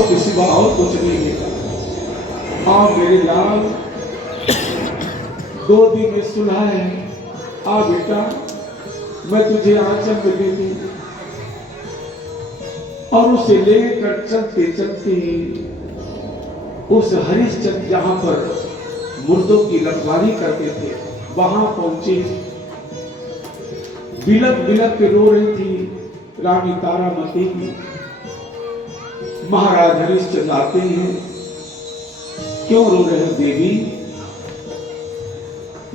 के सिवा और कुछ नहीं देता। आ मेरे लाल, 2 दिन में सुना है। आ बेटा, मैं तुझे आंचल में दे दूं। और उसे लेकर चलते चलते उस हरिश्चंद्र जहां पर मुर्दों की रखवाली करते थे वहां पहुंचे। बिलक बिलक के रो रही थी रानी तारामती। महाराज हरिश्चंद्र आते हैं। क्यों रो रहे हो देवी?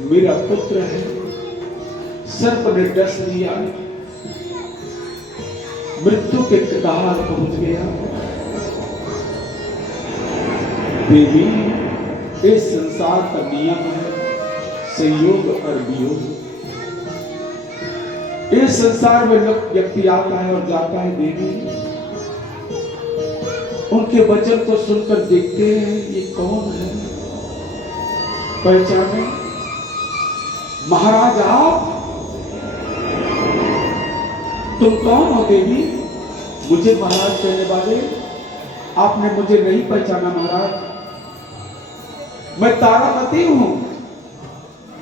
मेरा पुत्र है, सर्प ने डस लिया, मृत्यु के कगार पहुंच गया। देवी, इस संसार का नियम है संयोग और वियोग। इस संसार में व्यक्ति आता है और जाता है देवी। उनके वचन को सुनकर देखते हैं ये कौन है, पहचाने। महाराज आप, तुम कौन हो देवी? मुझे महाराज कहने वाले, आपने मुझे नहीं पहचाना महाराज। मैं तारामती हूं।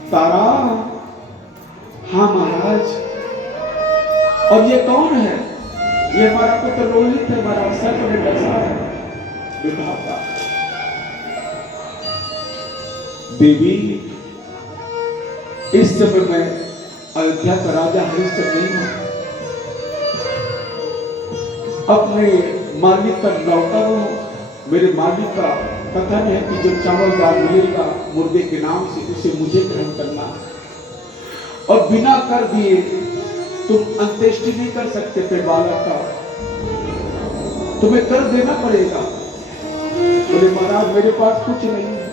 तारा? हाँ महाराज। और ये कौन है? ये हमारा पुत्र रोहित है महाराज, सर्प ने डसा है विधाता। देवी, इस समय मैं अयोध्या का राजा हरिश्चंद्र नहीं हूं, अपने मालिक का नौकर हूं। मेरे मालिक का कथन है कि जो चावल दाल मिलेगा मुर्दे के नाम से उसे मुझे ग्रहण करना, और बिना कर दिए तुम अंत्येष्टि नहीं कर सकते थे बालक का, तुम्हें कर देना पड़ेगा। बोले महाराज मेरे पास कुछ नहीं है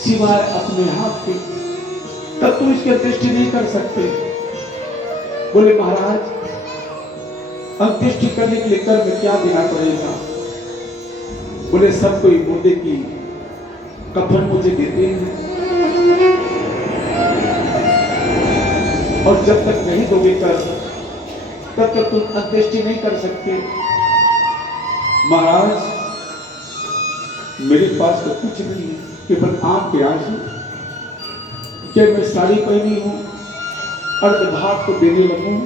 सिवाय अपने हाथ के, तब तुम इसकी अंत्येष्टि नहीं कर सकते। बोले महाराज अंत्येष्टि करने के लिए कर में क्या देना पड़ेगा? बोले सब कोई मुर्दे की कफन मुझे देते हैं, और जब तक नहीं दोगे कर, तब तक तुम अंत्येष्टि नहीं कर सकते। महाराज मेरे पास तो कुछ नहीं है, केवल आंख के आंसू। क्या मैं साड़ी पहनी हूं, अर्धभाग को देने लगूं,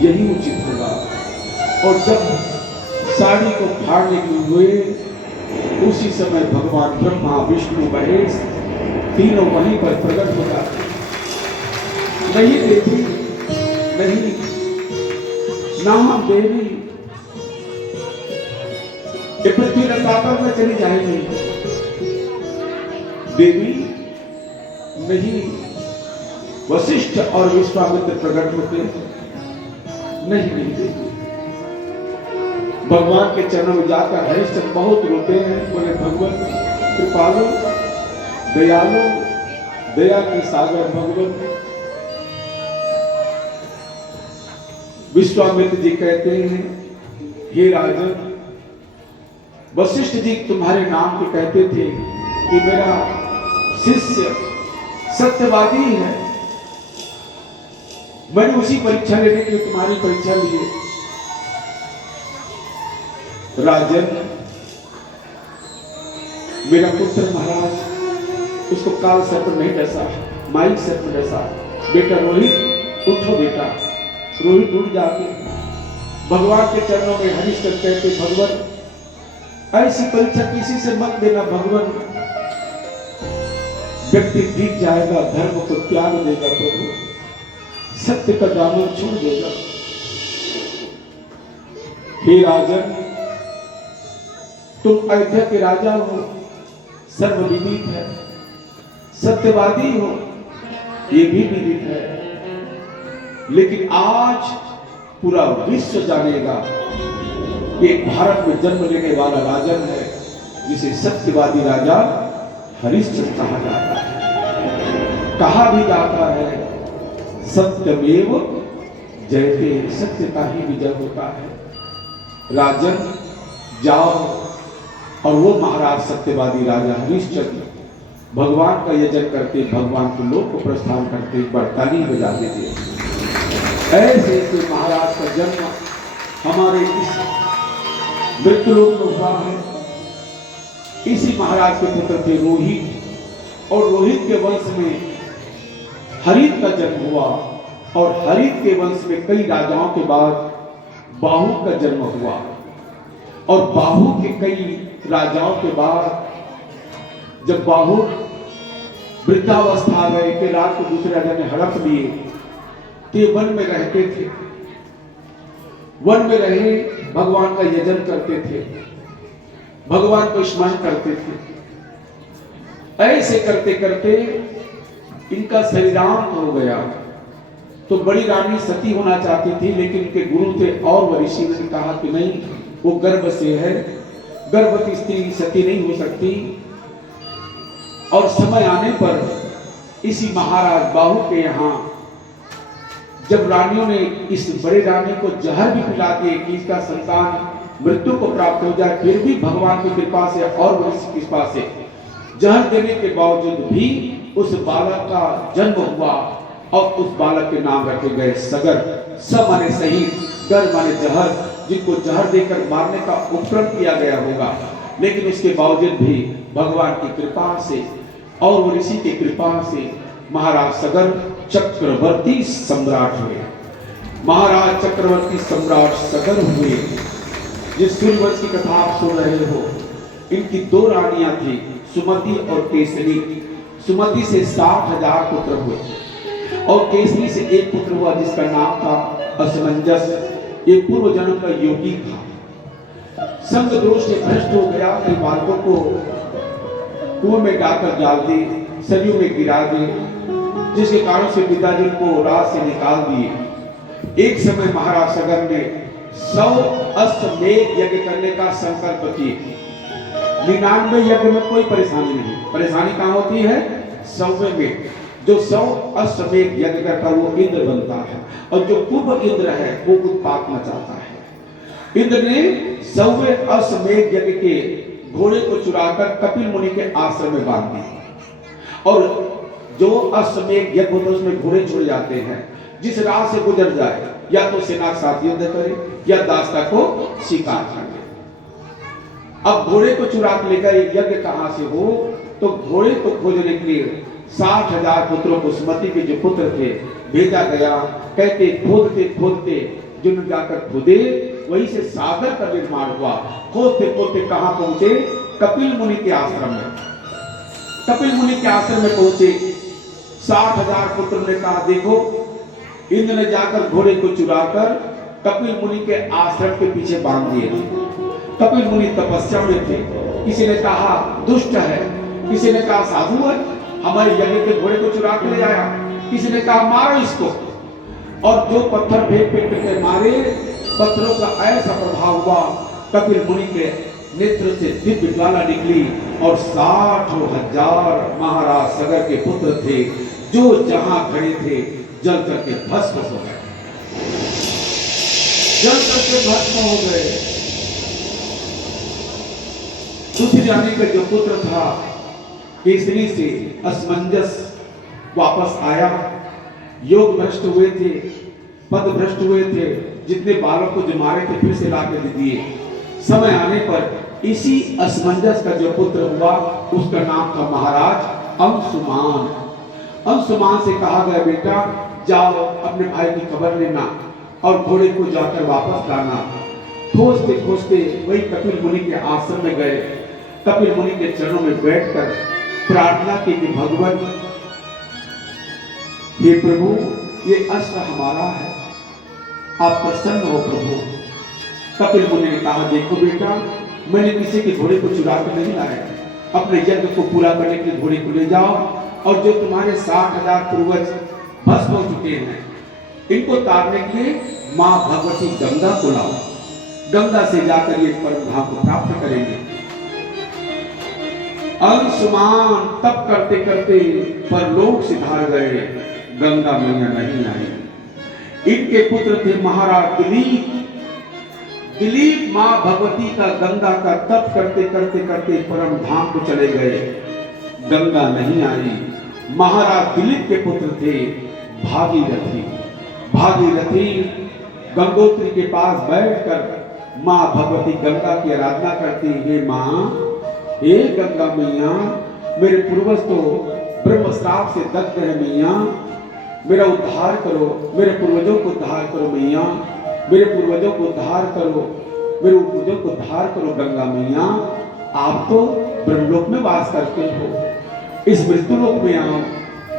यही उचित होगा। और जब साड़ी को फाड़ने के हुए, उसी समय भगवान ब्रह्मा विष्णु महेश तीनों वहीं पर प्रकट हो जाते। नहीं देवी, नहीं, ना हम देवी, ये पृथ्वी रसातल में चली जाएगी। देवी नहीं, वशिष्ठ और विश्वामित्र प्रकट होते हैं। नहीं नहीं देवी। भगवान के चरणों में जाकर हरिश्चंद्र बहुत रोते हैं। बोले भगवान कृपालु, दयालु, दया के सागर भगवान। विश्वामित्र जी कहते हैं हे राजन, वशिष्ठ जी तुम्हारे नाम के कहते थे कि मेरा शिष्य सत्यवादी है। मैंने उसी परीक्षा लेने के लिए तुम्हारी परीक्षा ली है। राजन, मेरा पुत्र महाराज, उसको काल सर्प नहीं डसा, माइक सर्प डसा। बेटा रोहित, उठो बेटा। रोहित उठ जाके भगवान के चरणों में हरिश्चंद्र कहते भगवान ऐसी परीक्षा किसी से मत देना भगवान। व्यक्ति जीत जाएगा, धर्म को त्याग देगा प्रभु, सत्य का दामन छोड़ देगा। हे राजन, तुम अयोध्या के राजा हो, सर्वविदित है, सत्यवादी हो, ये भी विदित है। लेकिन आज पूरा विश्व जानेगा कि एक भारत में जन्म लेने वाला राजन है जिसे सत्यवादी राजा हरिश्चंद्र कहा जाता है। कहा भी जाता है सत्यमेव जयते, सत्य का ही विजय होता है। राजन जाओ, और वो महाराज सत्यवादी राजा हरिश्चंद्र भगवान का यजन करते, भगवान के लोक को प्रस्थान करते, बड़ताली बजा देते। ऐसे महाराज का जन्म हमारे इस मृत्युलोक में हुआ है। इसी महाराज के पुत्र थे रोहित, और रोहित के वंश में हरित का जन्म हुआ, और हरित के वंश में कई राजाओं के बाद बाहु का जन्म हुआ, और बाहु के कई राजाओं के बाद जब बाहु वृद्धावस्था गए के राज को दूसरे राजा ने हड़प लिए, ते वन में रहते थे। वन में रहे, भगवान का यजन करते थे, भगवान को स्मरण करते थे। ऐसे करते करते इनका शरीरांत हो गया। तो बड़ी रानी सती होना चाहती थी, लेकिन उनके गुरु थे और वरिष्ठ ने कहा कि नहीं, वो गर्भ से है, गर्भवती स्त्री सती नहीं हो सकती। और समय आने पर इसी महाराज बाहु के यहाँ जब रानियों ने इस बड़े रानी को जहर भी पिला के कि इसका संतान मृत्यु को प्राप्त हो जाए, फिर भी भगवान की कृपा से और वरिष्ठ की कृपा से जहर देने के बावजूद भी उस बालक का जन्म हुआ, और उस बालक के नाम रखे गए सगर। स माने शहीद, गर माने जहर, जिनको जहर देकर मारने का उपक्रम किया गया होगा। लेकिन उसके बावजूद भी भगवान की कृपा से और ऋषि की कृपा से महाराज सगर चक्रवर्ती सम्राट हुए। महाराज चक्रवर्ती सम्राट सगर हुए। जिस सूर्यवंश की कथा आप सुन रहे हो, इनकी दो रानियां थी, सुमति और केसरी। सुमति से 60,000 पुत्र हुए, और केसरी से एक पुत्र हुआ जिसका नाम था असमंजस। ये पूर्व जन्म का योगी था। संग दोष से भ्रष्ट हो गया, कई बालकों को कुएं में डालकर डाल दी, सरयू में गिरा दी, जिसके कारण से पिताजी को रात से निकाल दिए। एक समय महाराज सगर ने 100 अश्वमेध यज्ञ करने का संकल्प किया। 99 यज्ञ में कोई परेशानी नहीं, परेशानी कहां होती है? 100वें में। जो 100 अश्वमेध यज्ञ करता वो इंद्र बनता है, और जो पूर्व इंद्र है वो उत्पात मचाता है। इंद्र ने 100वें अश्वमेध यज्ञ के घोड़े को चुराकर कपिल मुनि के आश्रम में बांध दिया। और जो अश्वमेध यज्ञ होता है उसमें घोड़े छुड़ जाते हैं, जिस राह से गुजर जाए या तो सेना के साथ युद्ध करे या दास्ता को शिकार करे। अब घोड़े को चुरा के लेकर यज्ञ कहां से हो, तो घोड़े को खोजने के लिए 60,000 पुत्रों को, सुमति के जो पुत्र थे, भेजा गया। कहते खोदते खोदते जिन जाकर खोदे, वहीं से सागर का निर्माण हुआ। खोदते खोदते कहां पहुंचे? कपिल मुनि के आश्रम में। कपिल मुनि के आश्रम में पहुंचे। 60,000 पुत्र ने कहा, देखो इंद्र ने जाकर घोड़े को चुराकर कपिल मुनि के आश्रम के पीछे बांध दिए। कपिल मुनि तपस्या में थे। किसी ने कहा दुष्ट है, किसी ने कहा साधु है, हमारे यज्ञ के घोड़े को चुरा के ले आया। किसी ने कहा मारो इसको। और जो पत्थर फेंक फेंक के मारे, पत्थरों का ऐसा प्रभाव हुआ, कपिल मुनि के नेत्र से दिव्य ज्वाला निकली, और 60,000 महाराज सगर के पुत्र थे, जो जहां खड़े थे जल करके भस्म हो गए, जल करके भस्म हो गए। दूसरी रानी का जो पुत्र था केसरी से असमंजस वापस आया। योग भ्रष्ट हुए थे, पद भ्रष्ट हुए थे, जितने बालक को जो मारे थे फिर से लाके दे दिए। समय आने पर इसी असमंजस का जो पुत्र हुआ उसका नाम था महाराज अंशुमान। अंशुमान से कहा गया, बेटा जाओ अपने भाई की खबर लेना और घोड़े को जाकर वापस लाना। खोजते खोजते वही कपिल मुनि के आश्रम में गए। कपिल मुनि के चरणों में बैठकर प्रार्थना की कि भगवान, हे प्रभु, ये अस्त्र हमारा है, आप प्रसन्न हो प्रभु। कपिल मुनि ने कहा, देखो बेटा, मैंने किसी के घोड़े को चुरा कर नहीं लाया, अपने यज्ञ को पूरा करने के लिए घोड़े को ले जाओ, और जो तुम्हारे 60,000 पूर्वज भस्म हो चुके हैं, इनको तारने के लिए मां भगवती गंगा को लाओ। गंगा से जाकर ये परम धाम को प्राप्त करेंगे। अंशुमान तप करते करते परलोक सिधार गए, गंगा मैया नहीं आई। इनके पुत्र थे महाराज दिलीप। दिलीप मां भगवती का गंगा का तप करते करते करते परम धाम को चले गए, गंगा नहीं आई। महाराज दिलीप के पुत्र थे भागीरथी। भागीरथी गंगोत्री के पास बैठकर माँ भगवती गंगा की आराधना करती, हे माँ, हे गंगा मैया, मेरे पूर्वज तो ब्रह्म श्राप से दग्ध है मैया, मेरा उद्धार करो, मेरे पूर्वजों को उद्धार करो मैया, मेरे पूर्वजों को उद्धार करो, मेरे पूर्वजों को उद्धार करो गंगा मैया। आप तो ब्रह्मलोक में वास करते हो, इस मृत्युलोक में आप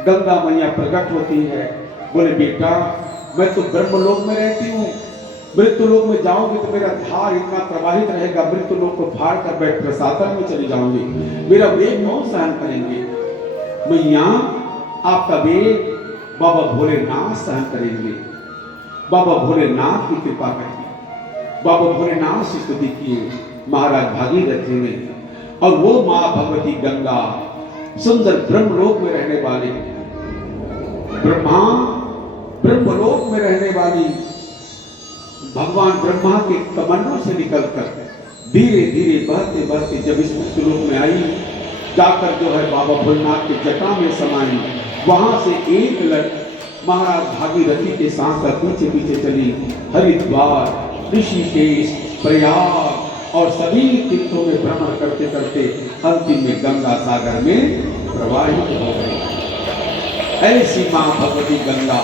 गंगा मैया प्रकट होती है। बोले बेटा, मैं तो ब्रह्मलोक में रहती हूँ, मृत्युलोक में जाऊंगी तो मेरा धार इतना प्रवाहित रहेगा, मृत्युलोक को फाड़ कर बैठ प्रसादन में चली जाऊंगी, मेरा वेग कौन सहन करेंगे। मैया, आपका वेग बाबा भोलेनाथ सहन करेंगे। बाबा भोलेनाथ की कृपा करिए। बाबा भोलेनाथ से स्तुति किए महाराज भागीरथी ने, और वो माँ भगवती गंगा सुंदर ब्रह्मलोक में रहने वाली, ब्रह्मलोक में रहने वाली भगवान ब्रह्मा के कमंडलों से निकलकर धीरे धीरे बहते बहते जब इस मृत्युलोक में आई, जाकर जो है बाबा भोलेनाथ के जटा में समाई, वहां से एक लट महाराज भागीरथी के साथ साथ पीछे पीछे चली हरिद्वार, ऋषिकेश, प्रयाग और सभी तीर्थों में भ्रमण करते करते अंतिम में गंगा सागर में प्रवाहित हो गई। ऐसी मां भगवती गंगा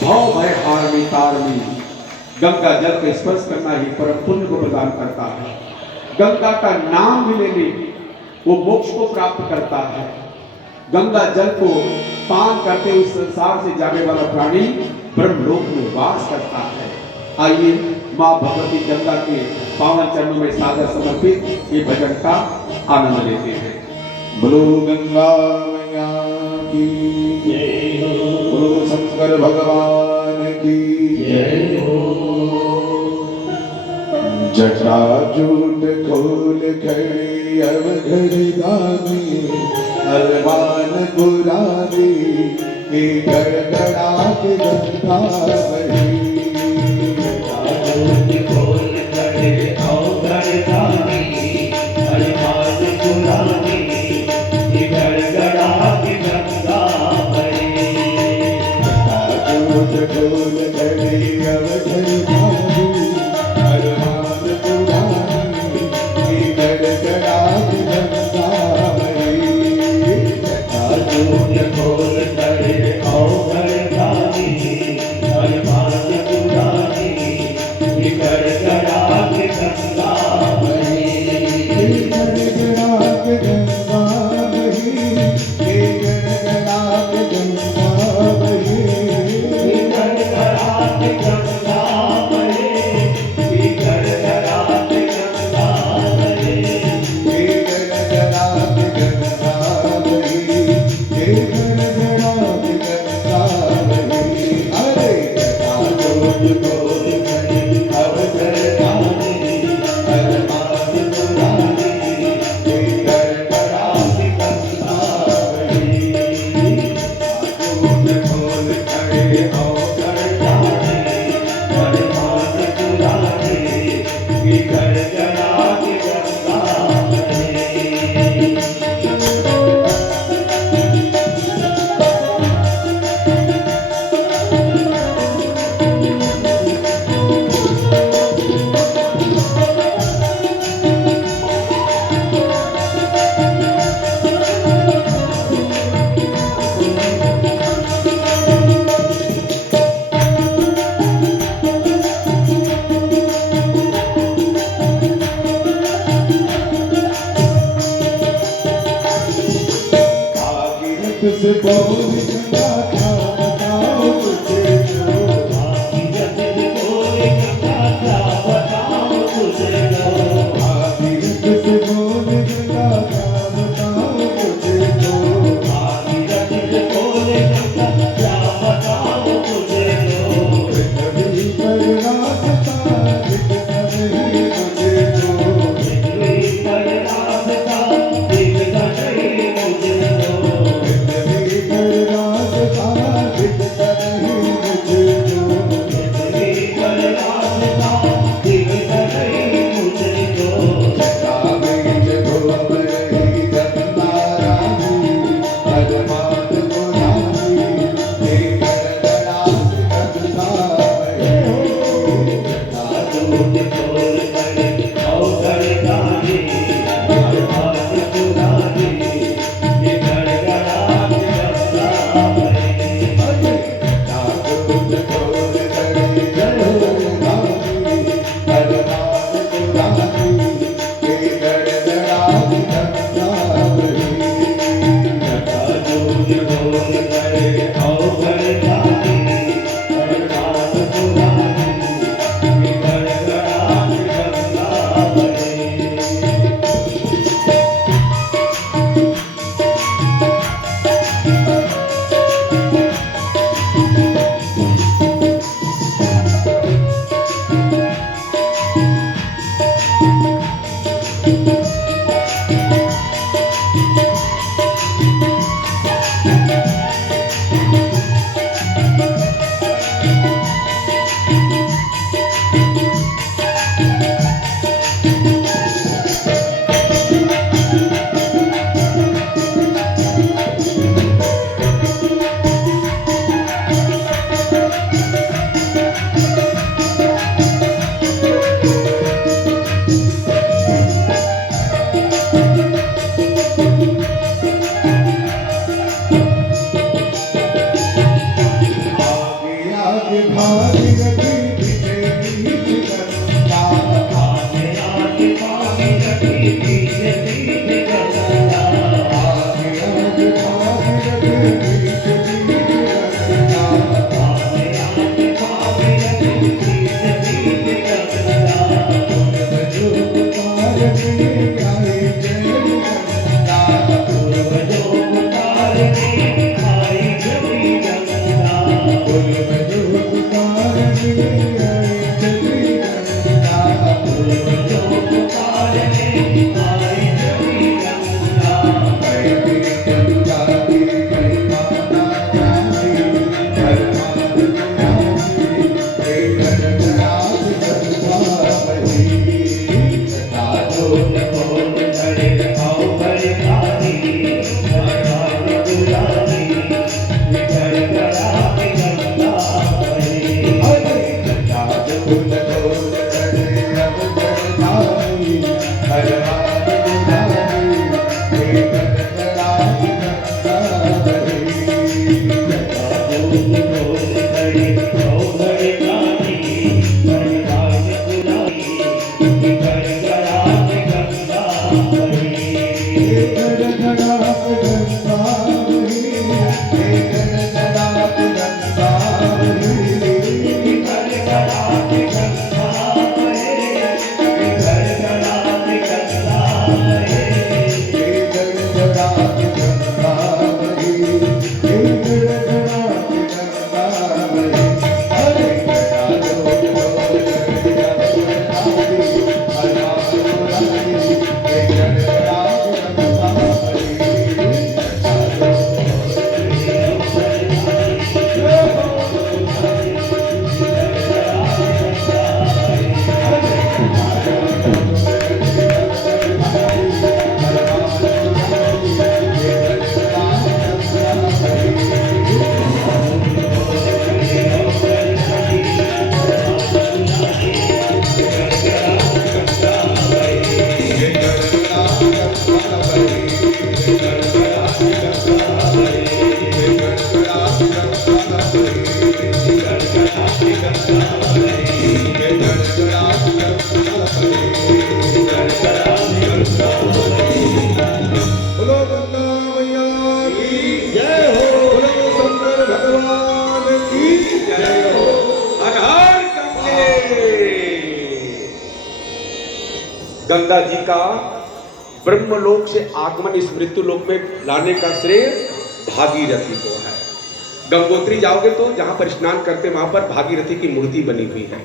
भव भय हारनी तारनी, गंगा जल का स्पर्श करना ही परम पुण्य को प्रदान करता है। गंगा का नाम भी लेने वो मोक्ष को प्राप्त करता है। गंगा जल को पान करते हुए संसार से जाने वाला प्राणी ब्रह्मलोक में वास करता है। आइए माँ भगवती गंगा के पावन चरणों में सादर समर्पित ये भजन का आनंद लेते हैं। बोलो गंगा मैया की जय हो, बोलो शंकर भगवान की जय हो। जटाजूट खोल खड़ी अवघड़दानी, अरमान पुरानी की गड़गड़ाहट गंगा बही। जटाजूट खोल खड़ी अवघड़दानी, अरमान पुरानी की गड़गड़ाहट गंगा बही। जटाजूट खोल खड़ी अवघड़दानी, गंगा जी का ब्रह्मलोक से आगमन इस मृत्युलोक में लाने का श्रेय भागीरथी को है। गंगोत्री जाओगे तो जहां पर स्नान करते वहां पर भागीरथी की मूर्ति बनी हुई है।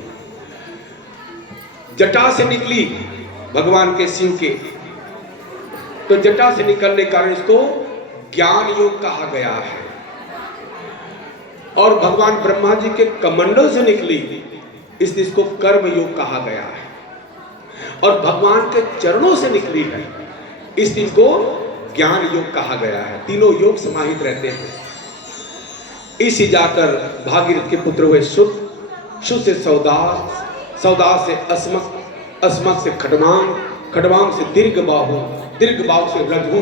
जटा से निकली भगवान के शिव के, तो जटा से निकलने के कारण इसको ज्ञान योग कहा गया है। और भगवान ब्रह्मा जी के कमंडल से निकली, इसलिए इसको कर्म योग कहा गया है। और भगवान के चरणों से निकली है, इसलिए इसको ज्ञान योग कहा गया है। तीनों योग समाहित रहते हैं। इसी जाकर भागीरथ के पुत्र हुए शुभ, शुभ से सौदास, सौदास से अस्मक, अस्मक से खडमांग, खडमांग से दीर्घ बाहु, दीर्घ बाहु से रघु,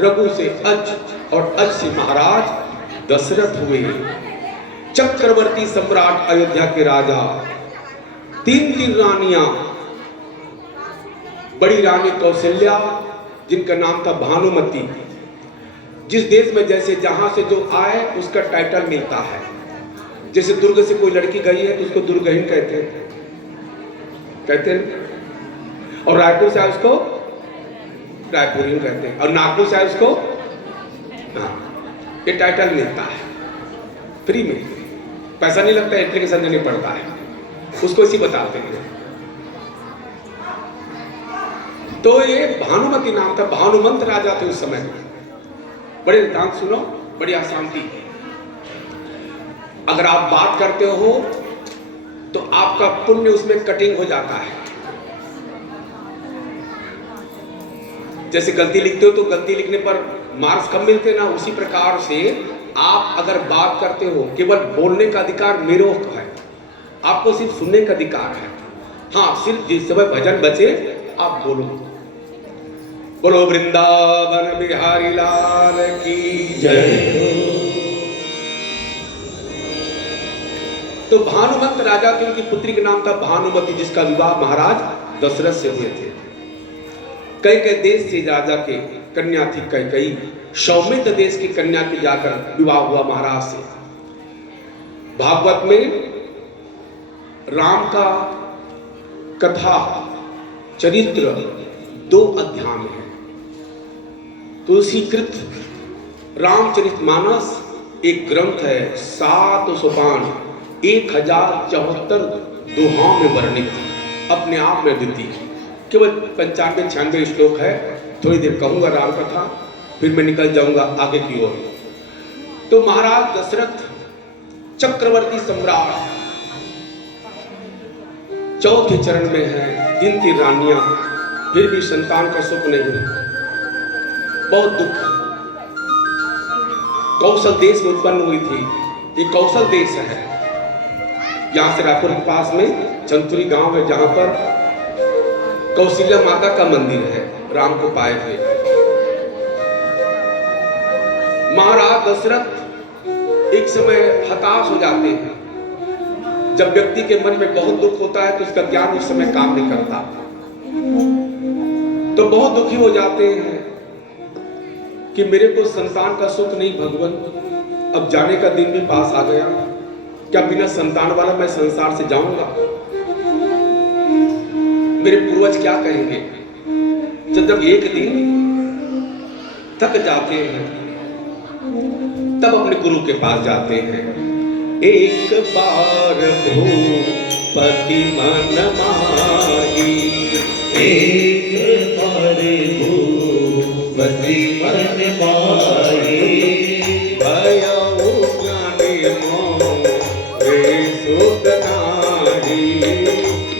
रघु से अज, और अज से महाराज दशरथ हुए। चक्रवर्ती सम्राट अयोध्या के राजा, तीन तीन रानियां, बड़ी रानी कौशल्या जिनका नाम था भानुमति। जिस देश में जैसे जहां से जो आए उसका टाइटल मिलता है। जैसे दुर्ग से कोई लड़की गई है तो उसको दुर्गहीन कहते हैं, और रायपुर से आए उसको रायपुरीन कहते हैं, और नागपुर से आए उसको, ये टाइटल मिलता है फ्री में, पैसा नहीं लगता, एप्लीकेशन देने पड़ता है, उसको इसी बताते हैं। तो ये भानुमति नाम था, भानुमंत राजा थे उस समय में। बड़े ध्यान सुनो, बड़ी आसान थी। अगर आप बात करते हो तो आपका पुण्य उसमें कटिंग हो जाता है। जैसे गलती लिखते हो तो गलती लिखने पर मार्क्स कम मिलते ना, उसी प्रकार से आप अगर बात करते हो, केवल बोलने का अधिकार मेरे को है, आपको सिर्फ सुनने का अधिकार है। हाँ, सिर्फ जिस समय भजन बचे आप बोलो। बोलो वृंदावन बिहारी लाल की जय। तो भानुमंत राजा की उनकी पुत्री का नाम था भानुमति, जिसका विवाह महाराज दशरथ से हुए थे। कई कई देश से राजा के कन्या थी, कई कई सौमित्र देश की कन्या के जाकर विवाह हुआ महाराज से। भागवत में राम का कथा चरित्र 2 अध्याय में है। तुलसीकृत रामचरितमानस एक ग्रंथ है, 7 सोपान 1074 दोहाओं में वर्णित, अपने आप में द्वितीय, केवल 95-96 श्लोक है। थोड़ी देर कहूंगा राम कथा, फिर मैं निकल जाऊंगा आगे की ओर। तो महाराज दशरथ चक्रवर्ती सम्राट चौथे चरण में है, 3 रानियां, फिर भी संतान का सुख नहीं, बहुत दुख। कौशल देश में उत्पन्न हुई थी, ये कौशल देश है। यहां से रायपुर के पास में चंतुरी गांव है, जहां पर कौशल्या माता का मंदिर है, राम को पाए थे। महाराज दशरथ एक समय हताश हो जाते हैं। जब व्यक्ति के मन में बहुत दुख होता है तो उसका ज्ञान उस समय काम नहीं करता, तो बहुत दुखी हो जाते हैं कि मेरे को संतान का सुख नहीं भगवान, अब जाने का दिन भी पास आ गया, क्या बिना संतान वाला मैं संसार से जाऊंगा? मेरे पूर्वज क्या कहेंगे? जब एक दिन थक जाते हैं तब अपने गुरु के पास जाते हैं। एक बार हो पति मन माही, एक बार हो पति मन माही, भया ज्ञानी मोरे सुख नारी,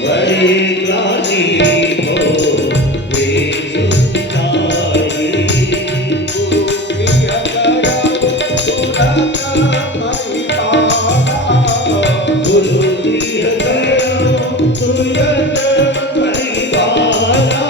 भय ग्लानि हो वे सुख नारी, गुरु दिय गयो तुयत परिवारा,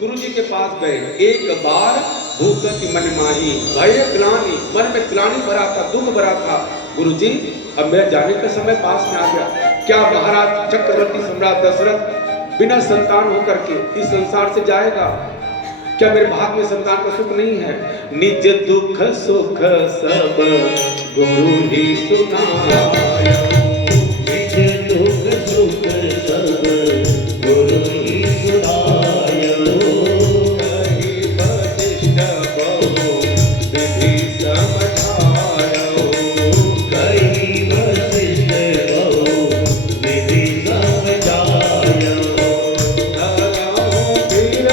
गुरुजी के पास गए। एक बार भूगति मन माही, भय ग्लानि, मन में ग्लानि भरा था, दुख भरा था। गुरुजी अब मेरा जाने का समय पास में आ गया। क्या महाराज चक्रवर्ती सम्राट दशरथ बिना संतान होकर के इस संसार से जाएगा? क्या मेरे भाग में संतान का सुख नहीं है? निज दुख सुख सब गुरु ही सुनाया, निज दुख सुख सब गुरु ही सुनाया, कहीं वशिष्ठ बहु विधि समझाया, कहीं वशिष्ठ बहु विधि समझाया, धराओ फिर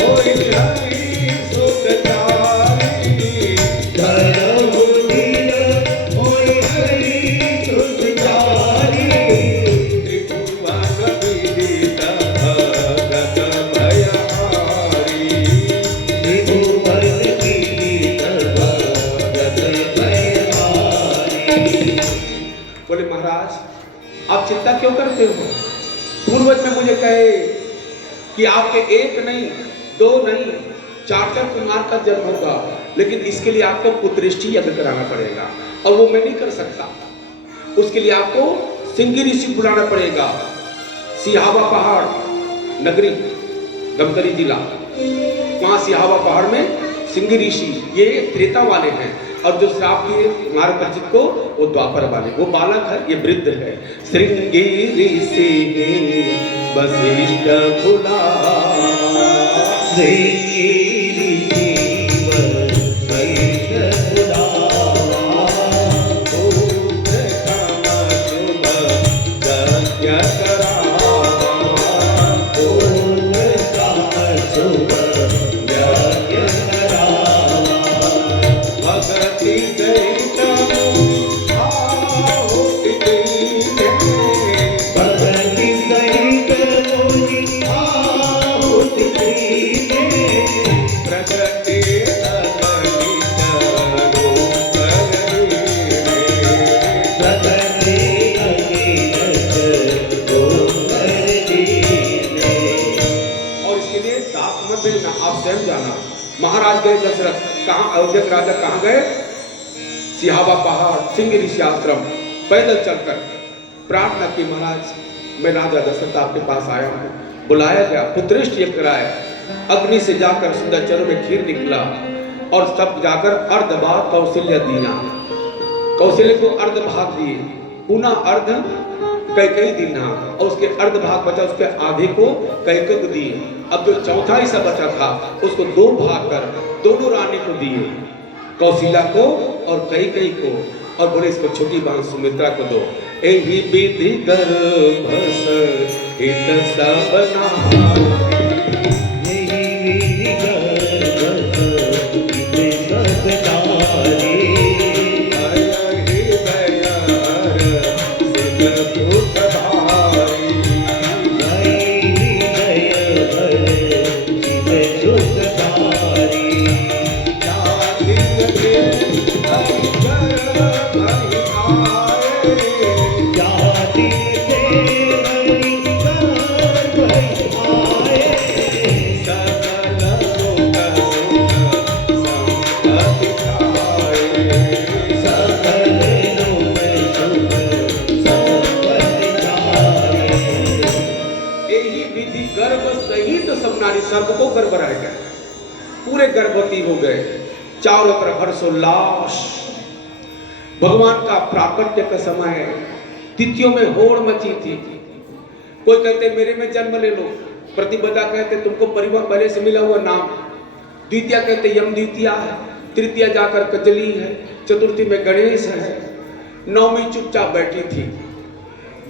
होई हरि सुखचारी, धरहु धीर होई हरि सुखचारी, त्रिभुवन विदित भगत भयहारी, त्रिभुवन विदित भगत भयहारी। बोले महाराज आप चिंता क्यों करते हो? पूर्वज में मुझे कहे कि आपके एक नहीं, दो नहीं, चार चार कुमार का जन्म होगा, लेकिन इसके लिए आपको पुत्रेष्टि यज्ञ कराना पड़ेगा, और वो मैं नहीं कर सकता। उसके लिए आपको सिंगी ऋषि बुलाना पड़ेगा। सिहावा पहाड़ नगरी, धमतरी जिला, वहां सिहावा पहाड़ में सिंगी ऋषि, ये त्रेता वाले हैं, और जो श्राप दिए हमारे परिचित को, वो द्वापर वाले। वो बालक है, ये वृद्ध है। श्रृंगी ऋषि वशिष्ठ बुला, श्रृंगी ऋषि वशिष्ठ बुलावा, पुत्र काम शुभ यज्ञ करावा, पूर्ण काम शुभ यज्ञ करावा, भगति सहित आहुति दीने, भगति सहित होई आहुति दीने, प्रगति अगणित रूप धरीने। प्रगति अगणित रूप दीने। और इसके लिए दास मत भेजना, आप स्वयं जाना। महाराज गए दशरथ, कहाँ अयोध्या के राजा कहाँ गए? सिहावा पहाड़ सिंह ऋषि आश्रम, पैदल चलकर प्रार्थना की, महाराज मैं राजा दशरथ आपके पास आया हूँ। बुलाया गया, पुत्रेष्ट यज्ञ कराया, अग्नि से जाकर सुंदर चरों में खीर निकला, और सब जाकर अर्ध भाग कौशल्य दिया, कौशल्य को अर्ध भाग दिए, पुनः अर्ध कैकेयी दीना, और उसके अर्ध भाग बचा, उसके आधे को कैकेयी को दिए। अब जो चौथा हिस्सा बचा था उसको दो भाग कर दोनों रानी को दिए, कौशल्या को और कैकेयी को, और बोले इसको छोटी बहन सुमित्रा को दो। एही विधि गर्भ हित सब नारी, यही विधि गर्भ हित सब नारी, हरि हृदय हर सिद्ध सुखधारी, हरि हृदय हर सिद्ध सुखधारी, जाति के हरि गर्भ हरि आए, जाति के हरि गर्भ आए, सकल लोक सुख संपत्ति खाए, सकल लोक सुख संपत्ति खाए। यही विधि गर्भ सहित सब नारी, सर्प को गर्भ रह गए, पूरे गर्भवती हो गए, चारों तरफ हर्षोल्लास। भगवान का प्राकट्य का समय, तिथियों में होड़ मची थी। कोई कहते मेरे में जन्म ले लो, प्रतिपदा कहते तुमको परिवार पहले से मिला हुआ नाम, द्वितीया कहते यम द्वितीया है, तृतीया जाकर कजली है, चतुर्थी में गणेश है, नौवीं चुपचाप बैठी थी।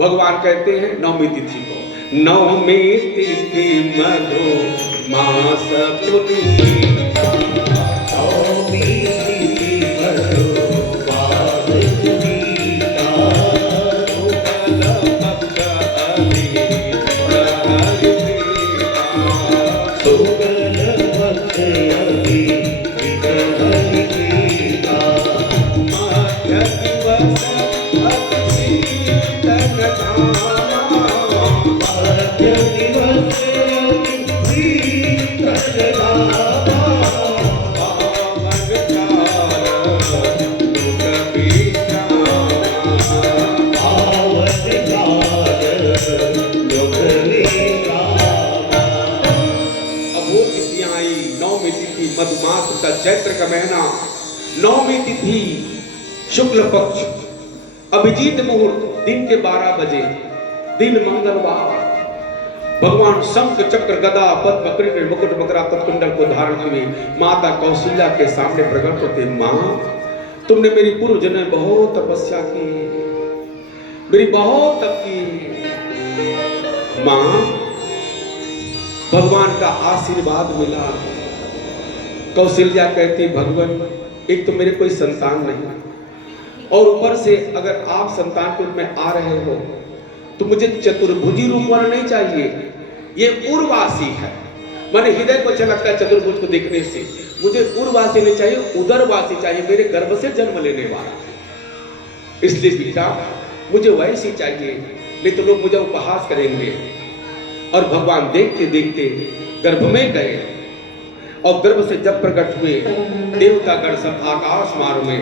भगवान कहते हैं नौवीं तिथि को, नौवीं तिथि मधु मास पुनीता, नौमी तिथि मधु मास पुनीता, शुक्ल पक्ष अभिजित हरिप्रीता, शुक्ल पक्ष अभिजित हरिप्रीता, मध्य दिवस अति शीतल धामा, मध्य दिवस अति शीतल धामा, आई। नौमी तिथि मधुमास का चैत्र का महीना, नौमी तिथि शुक्ल पक्ष, अभिजीत मुहूर्त, दिन के 12 बजे, दिन मंगलवार। भगवान शंख चक्र गदा पद्म पकड़ कर मुकुट मकरा कुंडल को धारण किए माता कौशल्या के सामने प्रकट होते। मां, तुमने मेरी पूर्व जन्म में बहुत तपस्या की, मेरी बहुत तप की। मां, भगवान का आशीर्वाद मिला। कौशल्या कहती, भगवान एक तो मेरे कोई संतान नहीं और ऊपर से अगर आप संतान के रूप में आ रहे हो तो मुझे चतुर्भुजी रूप वाला नहीं चाहिए, ये उर्वासी है। मैंने हृदय को अच्छा लगता है चतुर्भुज को देखने से, मुझे उर्वासी नहीं चाहिए, उदरवासी चाहिए, मेरे गर्भ से जन्म लेने वाला। इसलिए बेटा मुझे वैसी चाहिए, नहीं तो लोग मुझे उपहास करेंगे। और भगवान देखते देखते गर्भ में गए और गर्भ से जब प्रकट हुए देवतागण सब आकाश मार्ग में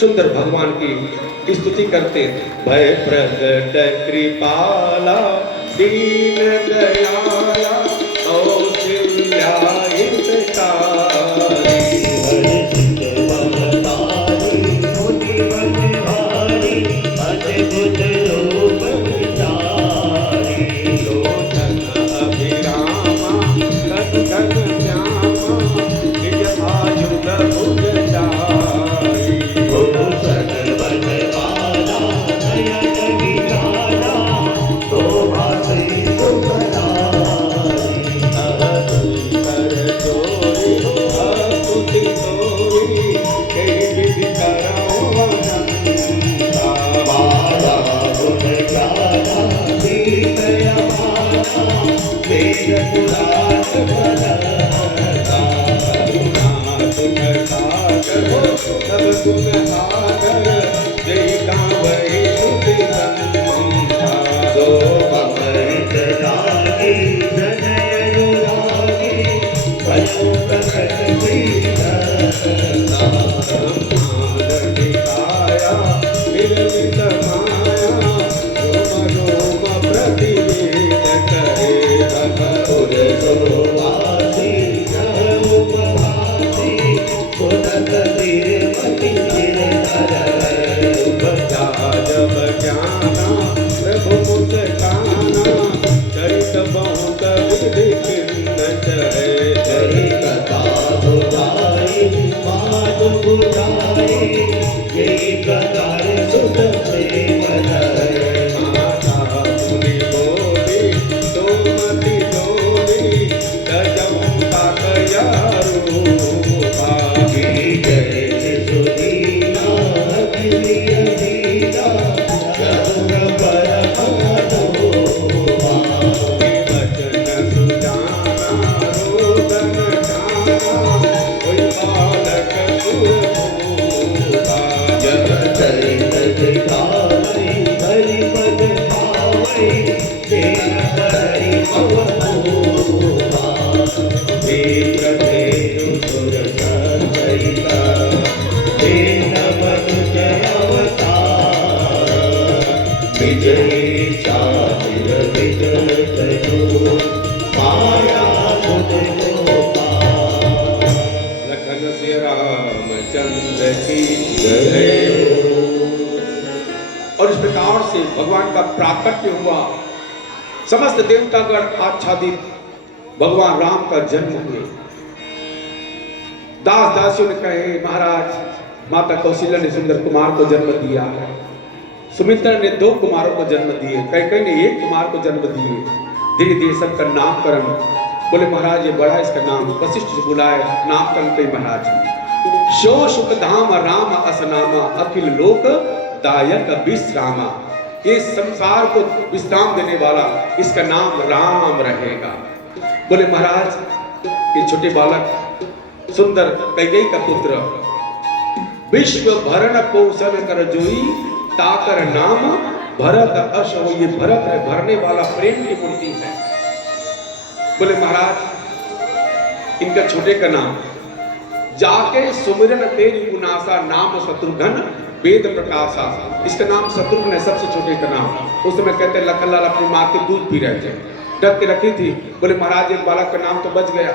सुंदर भगवान की स्तुति करते। भय प्रगट कृपाला दीन दयाला कौशल्या हितकारी। और इस प्रकार से भगवान का प्राकट्य हुआ। समस्त देवतागण आच्छादित भगवान राम का जन्म हुए। दास दासियों ने कहे, महाराज माता कौशल्या ने सुंदर कुमार को जन्म दिया है, सुमित्रा ने 2 कुमारों को जन्म दिए, कैकेयी ने 1 कुमार को जन्म दिए। धीरे धीरे सबका नामकरण। बोले महाराज ये बड़ा, इसका नाम वशिष्ठ से बुलाए, नामकरण कई महाराज। शो सुख धाम राम असनामा अखिल लोक दायक विश्रामा। ये संसार को विश्राम देने वाला, इसका नाम राम रहेगा। बोले महाराज ये छोटे बालक सुंदर कैकेयी का पुत्र, विश्व भरण कौशल कर जोई ताकर नाम भरत अश हो। ये भरत है, भरने वाला, प्रेम की मूर्ति है। बोले महाराज इनका छोटे का नाम जाके सुमिरन तेरी गुनासा नाम शत्रुघ्न वेद प्रकाशा। इसका नाम शत्रुघ्न है, सबसे छोटे का नाम। उस समय कहते लखनलाल अपनी माँ के दूध पी रहे थे, ढक के रखी थी। बोले महाराज एक बालक का नाम तो बच गया,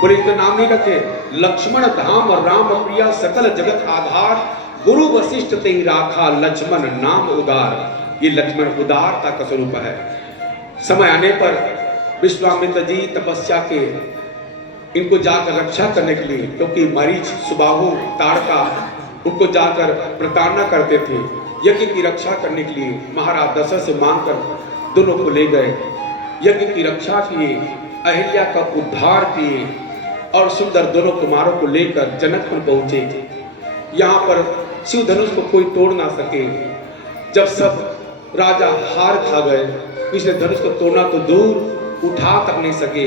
बोले इनका नाम नहीं रखे, लक्ष्मण धाम और राम प्रिया सकल जगत आधार, गुरु वशिष्ठ ते ही राखा लक्ष्मण नाम उदार। ये लक्ष्मण उदारता का स्वरूप है। समय आने पर विश्वामित्र जी तपस्या के इनको जाकर रक्षा करने के लिए, क्योंकि मरीच सुबाहु ताड़का उनको जाकर प्रताड़ना करते थे, यज्ञ की रक्षा करने के लिए महाराज दशरथ से मांगकर दोनों को ले गए, यज्ञ की रक्षा किए, अहिल्या का उद्धार किए और सुंदर दोनों कुमारों को लेकर जनकपुर पहुंचे। यहाँ पर शिव धनुष को कोई तोड़ ना सके। जब सब राजा हार खा गए, इसने धनुष को तोड़ना तो दूर उठा तक नहीं सके,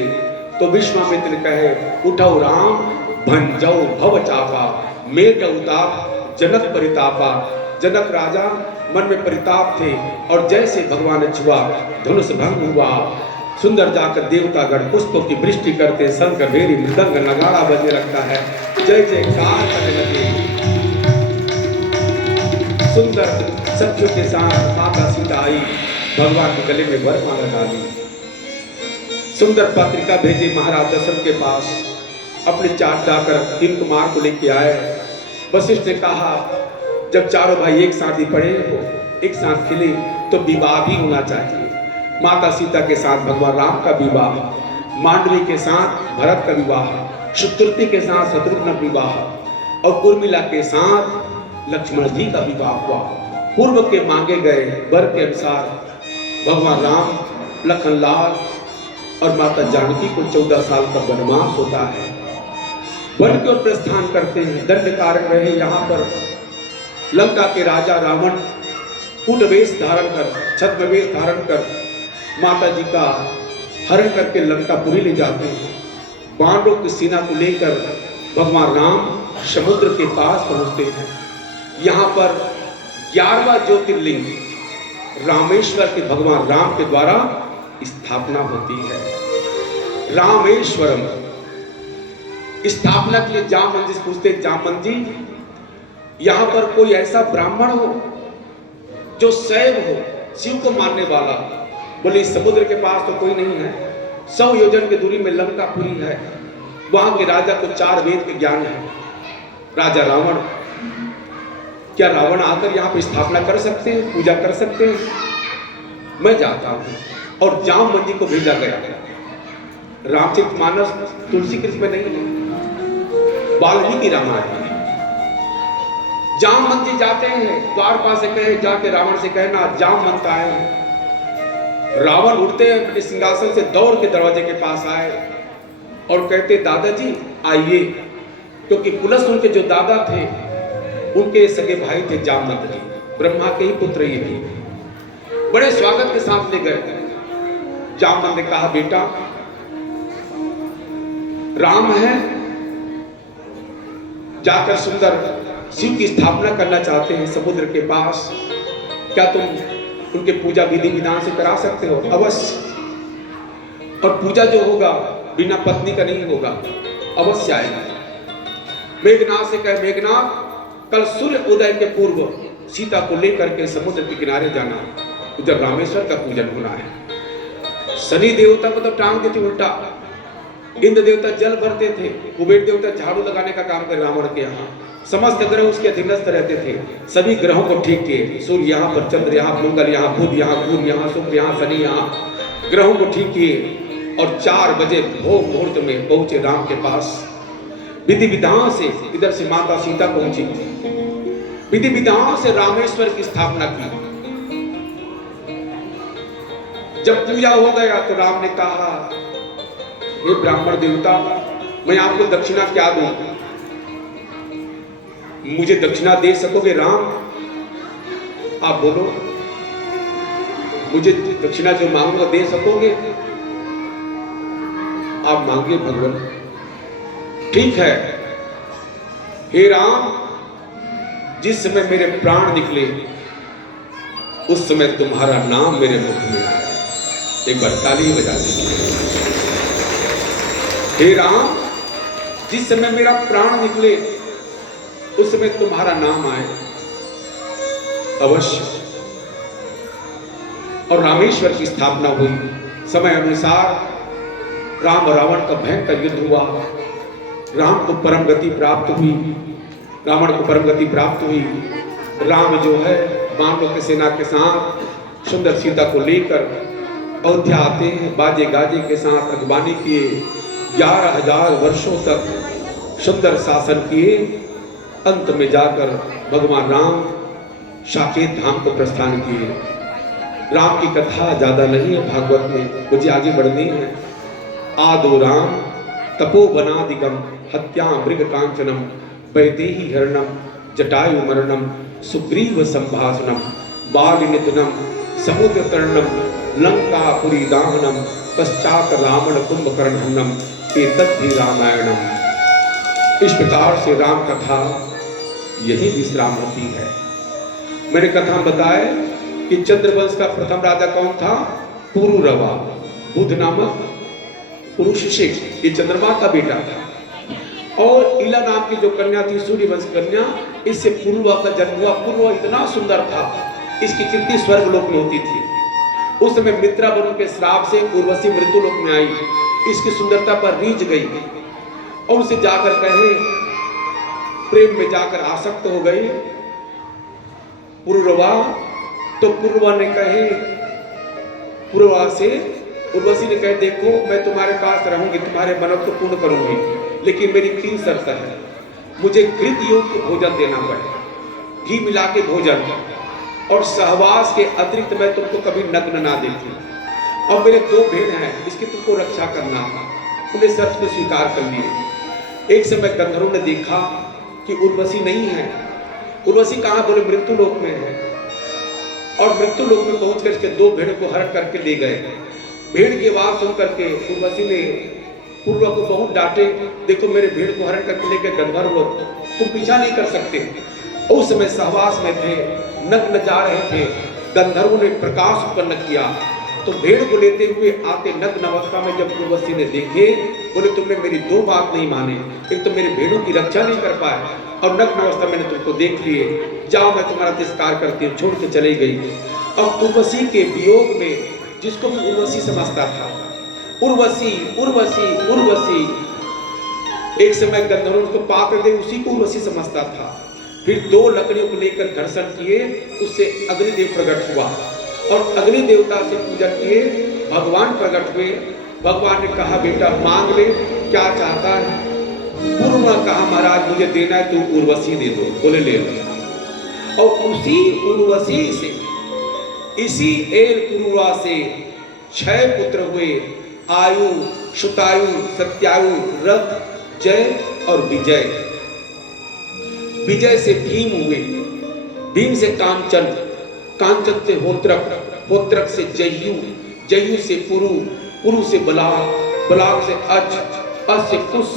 तो विश्वामित्र कहे उठाओ राम भंजौ भव चापा, मेघ उताप जनक परितापा। जनक राजा मन में परिताप थे और जैसे भगवान ने छुआ धनुष भंग हुआ। सुंदर जाकर देवतागण पुष्पों की वृष्टि करते, शंख भेरी मृदंग नगाड़ा बजने लगता है, जय जयकार करने लगे। सुंदर सखियों के साथ माता सीता आई, भगवान के गले में वरमाला डाली। सुंदर पत्रिका भेजी महाराज दशरथ के पास, अपने चाट जाकर 3 कुमार को लेके आए। वशिष्ठ ने कहा जब चारों भाई एक साथ ही पड़े हो, एक साथ खिले, तो विवाह भी होना चाहिए। माता सीता के साथ भगवान राम का विवाह, मांडवी के साथ भरत का विवाह, शत्रुघ्न के साथ शत्रुघ्न का विवाह और उर्मिला के साथ लक्ष्मण जी का विवाह हुआ। पूर्व के मांगे गए वर के अनुसार भगवान राम, लखन लाल और माता जानकी को 14 साल का वनवास होता है। वन की ओर प्रस्थान करते हैं। दंड कारक रहे यहाँ पर लंका के राजा रावण कूट वेश धारण कर, छद्म वेश धारण कर माता जी का हरण करके लंकापुरी ले जाते हैं। बाणों की सेना को लेकर भगवान राम समुद्र के पास पहुंचते हैं। यहाँ पर 11वां ज्योतिर्लिंग रामेश्वर के भगवान राम के द्वारा स्थापना होती है। रामेश्वरम स्थापना के लिए जामवंत जी से पूछते, जामवंत जी यहाँ पर कोई ऐसा ब्राह्मण हो जो शैव हो, शिव को मानने वाला? बोले इस समुद्र के पास तो कोई नहीं है, 100 योजन की दूरी में लंकापुरी है, वहां के राजा को 4 वेद के ज्ञान है। राजा रावण, क्या रावण आकर यहाँ पे स्थापना कर सकते हैं, पूजा कर सकते हैं? मैं जाता हूं। और जामवंत जी को भेजा गया। रामचरितमानस तुलसी कृष्ण में नहीं है, वाल्मीकि रामायण है। जामवंत जी जाते हैं, द्वारपाल से कहे जाके रावण से कहना जामवंत आए हैं। रावण उठते हैं, अपने सिंहासन से दौड़ के दरवाजे के पास आए और कहते दादाजी आइए, क्योंकि पुलस उनके जो दादा थे उनके सगे भाई थे जामवंत जी, ब्रह्मा के ही पुत्र ये थे। बड़े स्वागत के साथ ले गए। जामवंत ने कहा बेटा राम है, जाकर सुंदर शिव की स्थापना करना चाहते हैं समुद्र के पास, क्या तुम उनके पूजा विधि विधान से करा सकते हो? अवश्य। और पूजा जो होगा बिना पत्नी का नहीं होगा, अवश्य आएगा। मेघनाथ से कहे मेघनाथ कल सूर्य उदय के पूर्व सीता को लेकर के समुद्र के किनारे जाना, उधर रामेश्वर का पूजन होना है। शनि देवता को तो टांग देते उल्टा, इंद्र देवता जल भरते थे, कुबेर देवता झाड़ू लगाने का काम कर रावण के यहाँ, समस्त ग्रह उसके अधीनस्थ रहते थे। सभी ग्रहों को ठीक किए, सूर्य यहाँ पर, चंद्र यहाँ, मंगल यहाँ, बुध यहाँ, गुरु यहाँ, शुक्र यहाँ, शनि यहाँ, ग्रहों को ठीक किए और 4 बजे भोर मुहूर्त में पहुंचे राम के पास। विधि विधान से इधर से माता सीता पहुंची, विधि विधान से रामेश्वर की स्थापना की। जब पूजा हो गया तो राम ने कहा हे ब्राह्मण देवता, मैं आपको दक्षिणा क्या दूं? मुझे दक्षिणा दे सकोगे राम? आप बोलो, मुझे दक्षिणा जो मांगूंगा दे सकोगे? आप मांगिए भगवान। ठीक है हे राम, जिस समय मेरे प्राण निकले उस समय तुम्हारा नाम मेरे मुख में आया। एक बार ताली बजा दीजिए। हे राम, जिस समय मेरा प्राण निकले उस समय तुम्हारा नाम आए, अवश्य। और रामेश्वर की स्थापना हुई। समय अनुसार राम और रावण का भयंकर युद्ध हुआ। राम को परम गति प्राप्त हुई, रावण को परम गति प्राप्त हुई। राम जो है मानव की सेना के साथ सुंदर सीता को लेकर अयोध्या आते हैं, बाजे गाजे के साथ अगवानी किए, 11,000 वर्षों तक सुंदर शासन किए। अंत में जाकर भगवान राम साकेत धाम को प्रस्थान किए। राम की कथा ज्यादा नहीं है भागवत में, मुझे आगे बढ़नी है। आदो राम तपोवनादिकम हत्या मृग कांचनम वैदेही हरणम जटायु मरणम सुग्रीव संभाषणम बाल निधनम समुद्र तरणम लंकापुरी दाहनम पश्चात रावण कुंभकर्ण हननम एतद्धि रामायणम। इस प्रकार से राम कथा यही विश्राम होती है। मैंने कथा बताए कि चंद्रवंश का प्रथम राजा कौन था? पुरुरवा, बुध नामक पुरुषिक, ये चंद्रमा का बेटा था। और इला नाम की जो कन्या थी सूर्यवंश कन्या, इससे पूर्वा का जन्म हुआ। पूर्वा इतना सुंदर था, इसकी कीर्ति स्वर्गलोक में होती थी। उस समय मित्रा वरुण के श्राप से उर्वशी मृत्युलोक में आई, इसकी सुंदरता पर रीझ गई और उसे जाकर कहे, प्रेम में जाकर आसक्त हो गई पुरुरवा। तो पुरुरवा ने कहे, पुरुरवा से उर्वशी ने कहे, देखो मैं तुम्हारे पास रहूंगी, तुम्हारे मनोरथ को पूर्ण करूंगी, लेकिन मेरी 3 शर्त है। मुझे घृत युक्त भोजन देना पड़े, घी मिला के भोजन, और सहवास के अतिरिक्त मैं तुमको कभी नग्न ना देखूं। और मेरे 2 भेड़ हैं, इसकी तुमको रक्षा करना था। उन्हें शर्त को स्वीकार कर लिए। एक समय गंधर्वों ने देखा कि उर्वशी नहीं है। उर्वशी कहाँ? बोले मृत्युलोक में है। और मृत्युलोक में पहुंच कर के 2 भेड़ों को हरण करके ले गए। भेड़ की आवाज सुन करके उर्वशी ने पूर्वा को बहुत डांटे, देखो मेरे भेड़ को हरण करके लेकर गंधर्व लोग, तुम पीछा नहीं कर सकते। उस समय सहवास में थे, नग्न जा रहे थे। गंधर्वों ने प्रकाश उत्पन्न किया, तो भेड़ को लेते हुए आते नग्न अवस्था में जब उर्वशी ने देखे, बोले तुमने मेरी 2 बात नहीं माने, एक तो मेरे भेड़ों की रक्षा नहीं कर पाए, और नग्न अवस्था मैंने तुमको देख लिए, जाओ मैं तुम्हारा तिरस्कार करती हूँ, छोड़ के चली गई। अब उर्वशी के वियोग में, जिसको भी उर्वशी समझता था, उर्वशी उर्वशी उर्वशी, एक समय गंधर्व उसको पात्र दे, उसी को उर्वशी समझता था। फिर 2 लकड़ियों को लेकर घर्षण किए, उससे अग्निदेव प्रकट हुआ, और अग्नि देवता से पूजा किए, भगवान प्रकट हुए। भगवान ने कहा, बेटा मांग ले, क्या चाहता है? पूर्व ने कहा, महाराज मुझे देना है, तू उर्वशी दे दो। बोले ले लो। और उसी उर्वशी से, इसी एल पुरुवा से 6 पुत्र हुए, आयु, शुतायु, सत्यायु, रथ, जय और विजय। विजय से भीम हुए, भीम से कांचन, कांचन से होत्रक, होत्रक से जयु, जयु से पुरु, पुरु से बलाग, बलाग से अज, अज से कुश,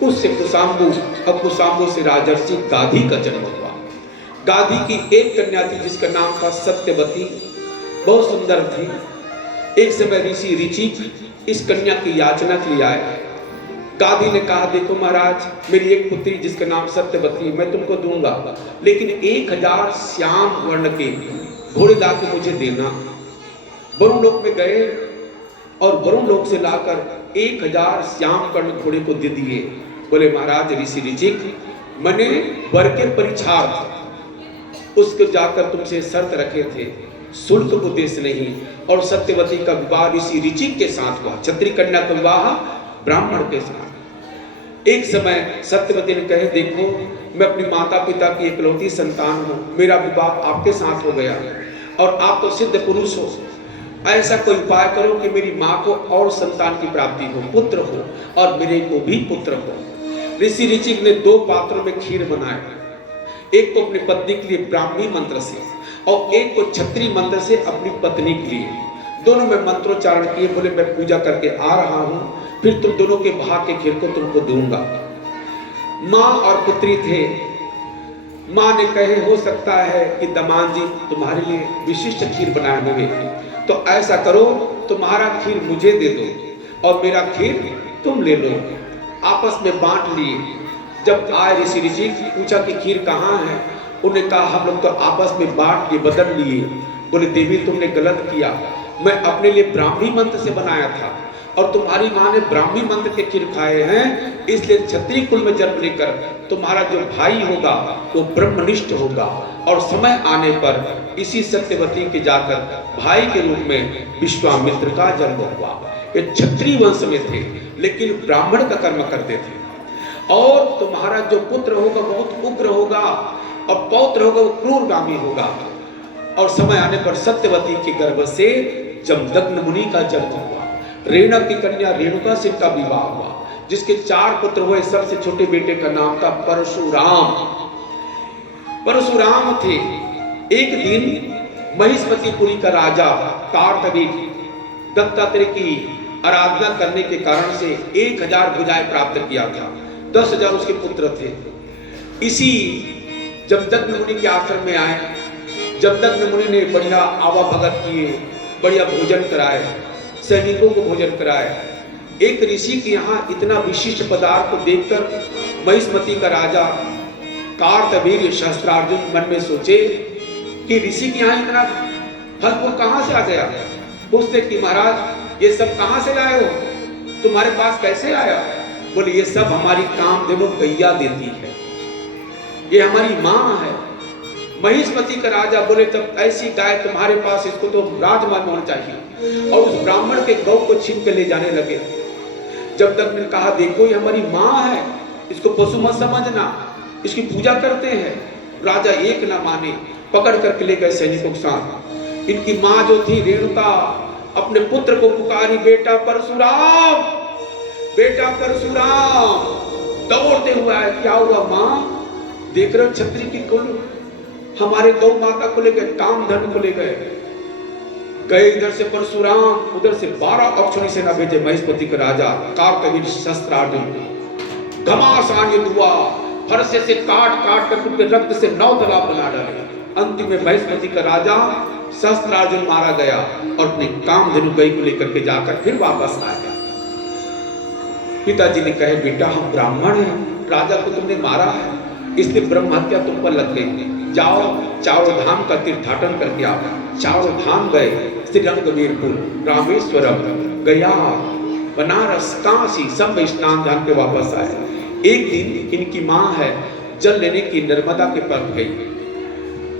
कुश से कुशाम्बु, और कुशाम्बु से राजर्षि गाधी का जन्म हुआ। गाधी की एक कन्या थी जिसका नाम था सत्यवती, बहुत सुंदर थी। एक समय ऋषि ऋचिक इस कन्या की याचना के लिए आए। गाधी ने कहा, देखो महाराज, मेरी एक पुत्री जिसका नाम सत्यवती, मैं तुमको दूंगा, लेकिन 1000 श्याम वर्ण के घोड़े ला के मुझे देना। वरुण लोक में गए और वरुण लोक से लाकर 1000 श्याम कर्ण घोड़े को दे दिए। बोले महाराज ऋषि ऋचिक, मैंने वर के परीक्षार्थ उसको जाकर तुमसे शर्त रखे थे, शुल्क उद्देश्य नहीं। और सत्यवती का विवाह ऋषि ऋचिक के साथ हुआ, क्षत्रिय कन्या का विवाह ब्राह्मण के साथ। एक समय सत्यवती ने कहे, देखो मैं अपनी माता पिता की इकलौती संतान हूँ, मेरा विवाह आपके साथ हो गया और आप तो सिद्ध पुरुष हो, ऐसा कोई उपाय करो कि मेरी माँ को और संतान की प्राप्ति हो, पुत्र हो, और मेरे को भी पुत्र हो। ऋषि ऋचिक ने 2 पात्रों में खीर बनाए, एक को अपनी पत्नी के लिए ब्राह्मी मंत्र से और एक को क्षत्रिय मंत्र से अपनी पत्नी के लिए। दोनों में मंत्रोच्चारण किए। बोले मैं पूजा करके आ रहा हूँ, फिर तुम दोनों के भाग के खीर को तुमको दूंगा। माँ और पुत्री थे। माँ ने कहे, हो सकता है कि दमान जी तुम्हारे लिए विशिष्ट खीर बनाए होंगे, तो ऐसा करो तुम्हारा खीर मुझे दे दो और मेरा खीर तुम ले लो। आपस में बांट लिए। जब आए ऋषि ऋषि पूछा कि खीर कहाँ है, उन्हें कहा हम लोग तो आपस में बांट के बदल लिए। बोले देवी तुमने गलत किया, मैं अपने लिए ब्राह्मी मंत्र से बनाया था और तुम्हारी माँ ने ब्राह्मी मंत्र के चिर खाए हैं, इसलिए क्षत्रिय कुल में जन्म लेकर तुम्हारा जो भाई होगा वो ब्रह्मनिष्ठ होगा और समय आने पर इसी सत्यवती के जाकर भाई के रूप में विश्वामित्र का जन्म हुआ। ये क्षत्रिय वंश में थे लेकिन ब्राह्मण का कर्म करते थे। और तुम्हारा जो पुत्र होगा बहुत उग्र होगा और पौत्र होगा वो क्रूरगामी होगा। और समय आने पर सत्यवती के गर्भ से जमदग्नि मुनि का जन्म हुआ। रेणुका की कन्या रेणुका से का विवाह हुआ, जिसके 4 पुत्र हुए। सबसे छोटे बेटे का नाम था परशुराम। परशुराम थे। एक दिन महिष्मतीपुरी का राजा कार्तवीर्य दत्तात्रेय की आराधना करने के कारण से 1000 भुजाएं प्राप्त किया था। 10,000 उसके पुत्र थे। इसी जमदग्नि मुनि के आश्रम में आए। जमदग्नि मुनि ने बढ़िया आवा भगत किए, बढ़िया भोजन कराए, सैनिकों को भोजन कराए। एक ऋषि के यहाँ इतना विशिष्ट पदार्थ को देखकर महिष्मती का राजा कार्तवीर्य सहस्त्रार्जुन मन में सोचे कि ऋषि के यहाँ इतना फल फूल कहाँ से आ गया। पूछते कि महाराज ये सब कहाँ से लाए हो, तुम्हारे पास कैसे आया। बोले ये सब हमारी कामधेनु गैया देती है, ये हमारी माँ है। महिष्मती का राजा बोले तब ऐसी गाय तुम्हारे पास, इसको तो राजमान होना चाहिए। और उस ब्राह्मण के गौ को छीन के ले जाने लगे। जब तक ने कहा देखो ये हमारी माँ है, इसको पशु मत समझना, इसकी पूजा करते हैं। राजा एक ना माने, पकड़ करके ले गए सैनिकों के साथ। इनकी माँ जो थी रेणुका अपने पुत्र को पुकारी, बेटा परशुराम, बेटा परशुराम। दौड़ते हुआ है, क्या हुआ माँ, देख रहे हो क्षत्रिय की कुल हमारे गौ माता को ले गए, काम धन को ले गए इधर से परशुराम, उधर से 12 अक्षौणी सेना भेजे महिष्मती का राजा कार्तवीर्य सहस्त्रार्जुन। घमासान युद्ध हुआ, फरसे से काट काट कर उनके रक्त से 9 तालाब बना डाले। अंतिम में महिष्मती का राजा सहस्त्रार्जुन मारा गया और अपने कामधेनु गाय को लेकर के जाकर फिर वापस आया। पिताजी ने कहे बेटा हम ब्राह्मण हैं, राजा को तुमने मारा है, इसलिए ब्रह्म हत्या तुम पर लग गई। जाओ चारों धाम का तीर्थाटन करके आओ। चारों धाम गए, श्रीरंगवीरपुर, रामेश्वरम, गया, बनारस, काशी, सब में स्नान ध्यान के वापस आए। एक दिन इनकी माँ है जल लेने की नर्मदा के पास गई।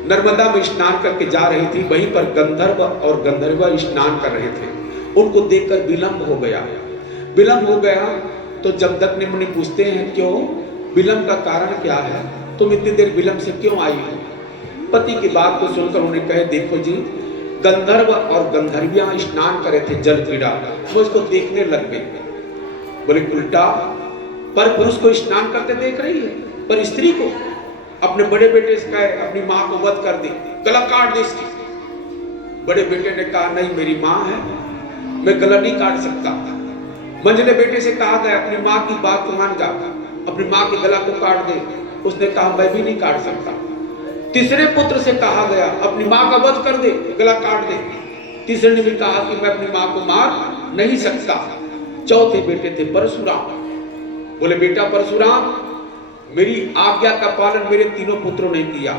नर्मदा में स्नान करके जा रही थी, वहीं पर गंधर्व और गंधर्वा स्नान कर रहे थे। उनको देखकर विलंब हो गया। विलंब हो गया तो जमदग्नि मुनि पूछते हैं क्यों, विलंब का कारण क्या है, तुम इतनी देर विलंब से क्यों आई हो। पति की बात को सुनकर उन्हें कहे देखो जी, गंधर्व और गंधर्वियां स्नान करे थे जल क्रीड़ा, वो इसको देखने लग गई। बोले उल्टा, पर पुरुष को स्नान करते देख रही है, पर स्त्री को अपने बड़े बेटे से कहे अपनी माँ को वध कर दे, गला काट दे इसकी। बड़े बेटे ने कहा नहीं मेरी माँ है, मैं गला नहीं काट सकता। मंझले बेटे से कहा गया अपनी माँ की बात मान जा, अपनी माँ के गला को काट दे। उसने कहा मैं भी नहीं काट सकता। तीसरे पुत्र से कहा गया अपनी माँ का वध कर दे, गला काट दे। तीसरे ने भी कहा कि मैं अपनी माँ को मार नहीं सकता। चौथे बेटे थे परशुराम। बोले बेटा परशुराम, मेरी आज्ञा का पालन मेरे तीनों पुत्रों ने किया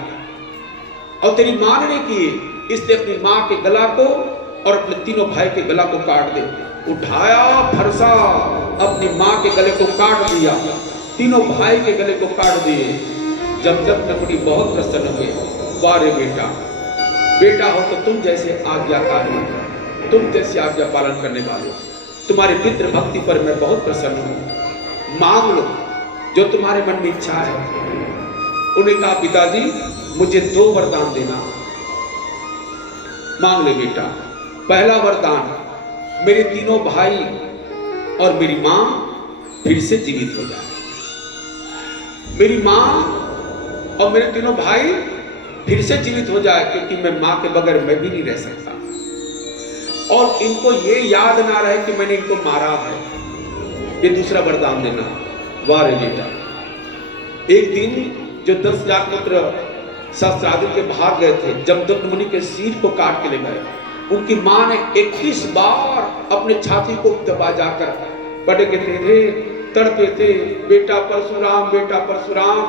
और तेरी मां ने किए, इसलिए अपनी मां के गला को और अपने तीनों भाई के गला को काट दे। उठाया फरसा, अपनी मां के गले को काट दिया, तीनों भाई के गले को काट दिए। जमदग्नि मुनि बहुत प्रसन्न हुए। वारे बेटा, बेटा हो तो तुम जैसे आज्ञाकारी, तुम जैसे आज्ञा पालन करने वाले, तुम्हारे पितृ भक्ति पर मैं बहुत प्रसन्न हूँ। मांग लो जो तुम्हारे मन में इच्छा है। उन्हें कहा पिताजी मुझे 2 वरदान देना। मांग ले बेटा। पहला वरदान, मेरे तीनों भाई और मेरी मां फिर से जीवित हो जाए। मेरी मां और मेरे तीनों भाई फिर से जीवित हो जाए, क्योंकि मैं मां के बगैर मैं भी नहीं रह सकता। और इनको ये याद ना रहे कि मैंने इनको मारा है। ये दूसरा वरदान देना। वाह रे बेटा। एक दिन जो 10,000 पुत्र सहस्त्रार्जुन के भाग गए थे, जमदग्नि मुनि के सिर को काट के ले गए। उनकी मां ने 21 बार अपने छाती को दबा जाकर पड़े कहते थे, तड़पे थे, बेटा परशुराम, बेटा परशुराम।